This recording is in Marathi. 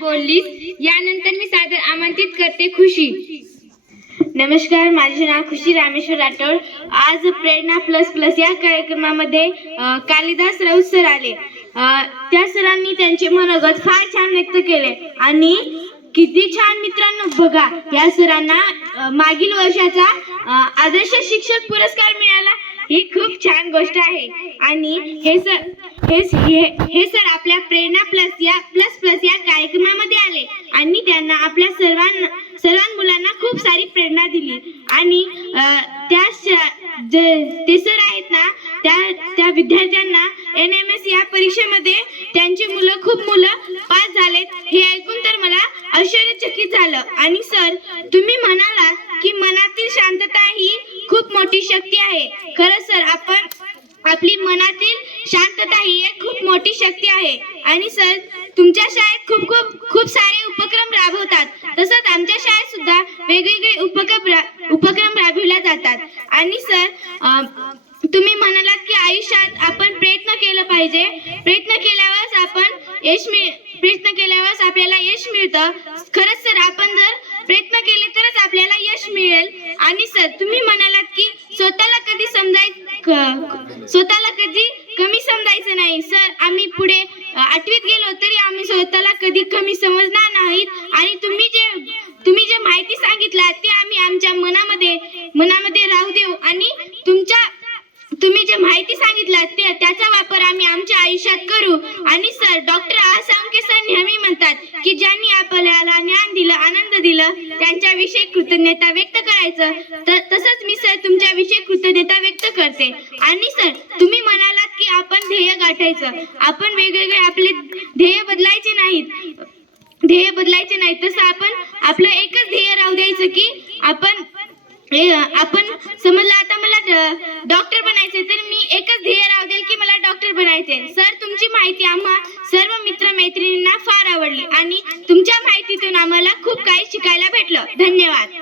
बोललीस यानंतर मी सादर आमंत्रित करते खुशी. नमस्कार माझे नाव खुशी रामेश्वर राठोड. आज प्रेरणा प्लस प्लस या कार्यक्रमामध्ये कालिदास राऊत सर आले. त्या सरांनी त्यांचे मनोगत फार छान व्यक्त केले. आणि किती छान मित्रांनो बघा या सरांना मागील वर्षाचा आदर्श शिक्षक पुरस्कार मिळाला. ही खूप छान गोष्ट आहे. आणि हे सर हेच हे हे सर आपल्या प्रेरणा प्लस या प्लस प्लस या कार्यक्रमामध्ये आले. आणि त्यांना आपल्या सर्वांना सर्व मुलांना खूप सारी प्रेरणा दिली. आणि त्या ते सर आहेत ना त्या त्या विद्यार्थ्यांना एन एम एस या परीक्षेमध्ये त्यांची मुलं खूप मुलं पास झालेत. हे ऐकून तर मला आश्चर्यचकित झालं. आणि सर तुम्ही म्हणाला की मनातील शांतता ही खूप मोठी शक्ती आहे. खरं सर आपण आपली मनात शांतता ही एक खूप मोठी शक्ती आहे. आणि सर तुमच्या शाळेत खूप खूप खूप सारे उपक्रम राबवतात. तसंच आमच्या शाळेत सुद्धा वेगवेगळे उपक्रम रा- उपक्रम राबविल्या जातात. आणि सर तुम्ही म्हणालात की आयुष्यात आपण प्रयत्न केलं पाहिजे. प्रयत्न केल्यावरच आपण यश मिळ प्रयत्न केल्यावरच आपल्याला यश मिळतं. खरंच सर आपण जर प्रयत्न केले तरच आपल्याला यश मिळेल. आणि सर तुम्ही म्हणालात की स्वतःला कधी समजाय क- स्वतःला कधी कमी समजायचं नाही. सर आम्ही पुढे आठवीत गेलो तरी आम्ही स्वतःला कधी कमी समजणार नाहीत. आणि तुम्ही जे तुम्ही जे माहिती सांगितला ते आम्ही आमच्या मनामध्ये मनामध्ये राहू देऊ. आणि तुमच्या तुम्ही जे माहिती सांगितलं ते त्याचा वापर आम्ही आमच्या आयुष्यात करू. आणि सर डॉक्टर आसांके सर नेहमी म्हणतात की ज्यांनी आपल्याला ज्ञान दिलं आनंद दिलं त्यांच्याविषयी कृतज्ञता व्यक्त करायचं. त- तसंच मी सर तुमच्याविषयी कृतज्ञता व्यक्त करते. आणि सर तुम्ही मनाला आपण ध्येय गाठायचं. आपण वेगवेगळे आपले ध्येय बदलायचे नाहीत. ध्येय बदलायचे नाही तसं आपण आपलं एकच ध्येय राहू द्यायचं की आपण आपण समजलं आता मला डॉक्टर बनायचे तर मी एकच ध्येय राहू देईल की मला डॉक्टर बनायचे सर तुमची माहिती आम्हा सर्व मित्र मैत्रिणींना फार आवडली आणि तुमच्या माहितीतून आम्हाला खूप काही शिकायला भेटलं. धन्यवाद.